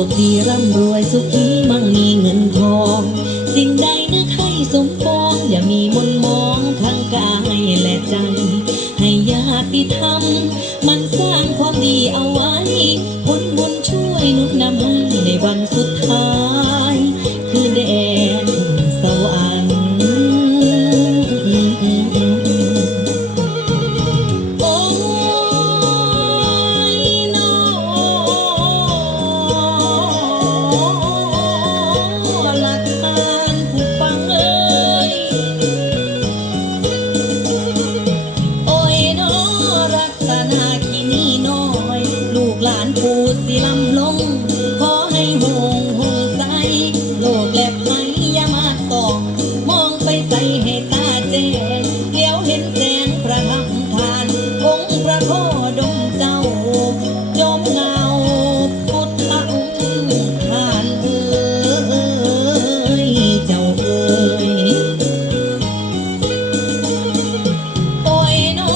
คดีร่ำรวยสุขีมั่งมีเงินทอง สิ่งใดนึกให้สมปองอย่ามีมนมองทั้งกายและใจ ให้ญาติธรรมมันสร้างความดีเอา ระโคดมเจ้าจมเงาพุทธละอุ้มทานเอ้ยเจ้าเอ้ยปล่อยน้อ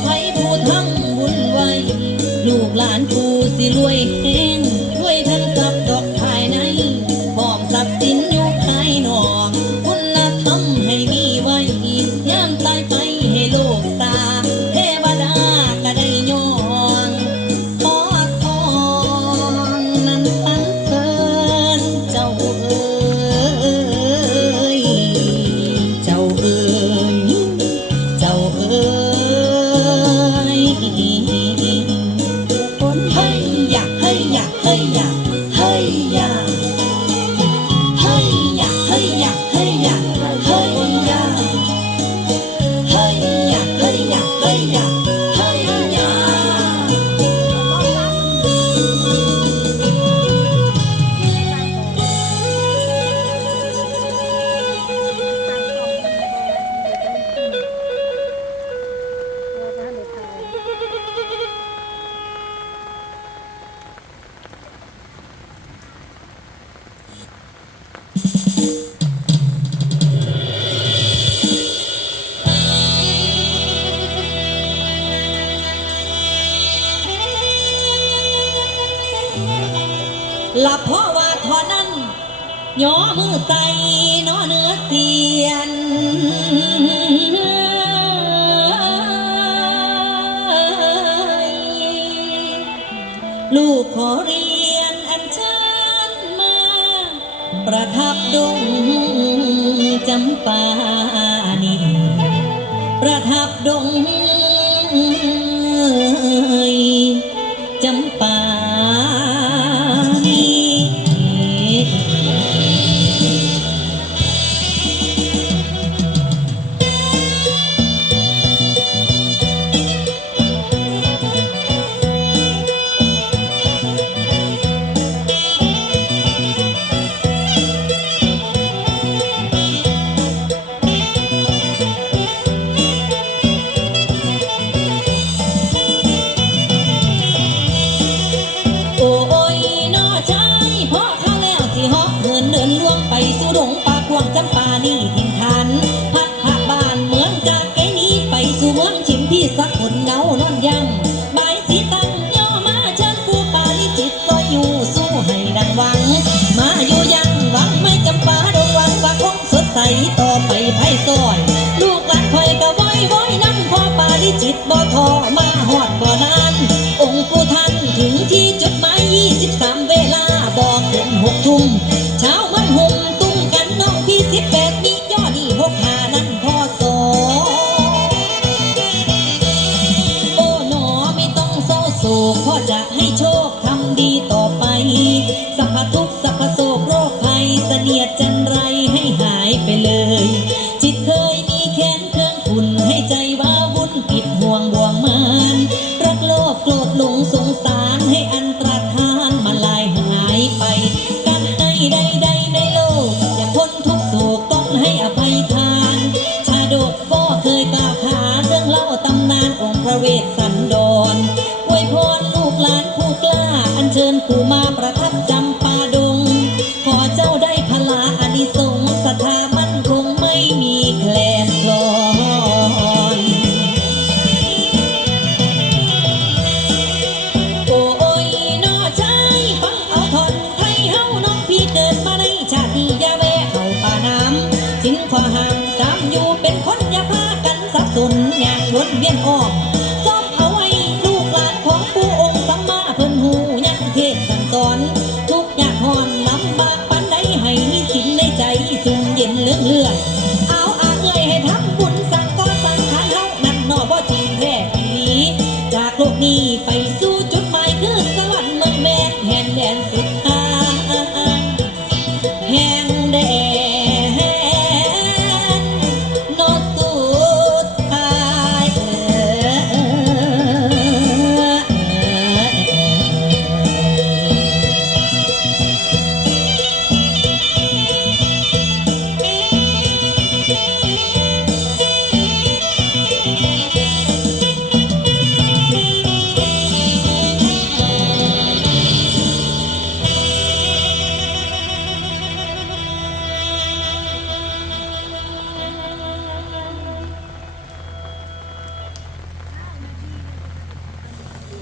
ไผผู้ทั้งบุญไว้ ลูกหลานผู้สิรวยเฮ ลับเพราะว่าทอนั้นย่อมือใส่น้อเนื้อเสียนลูกขอเรียนอันเชิญมา ประทับดงจำปานินประทับดงจำปา para.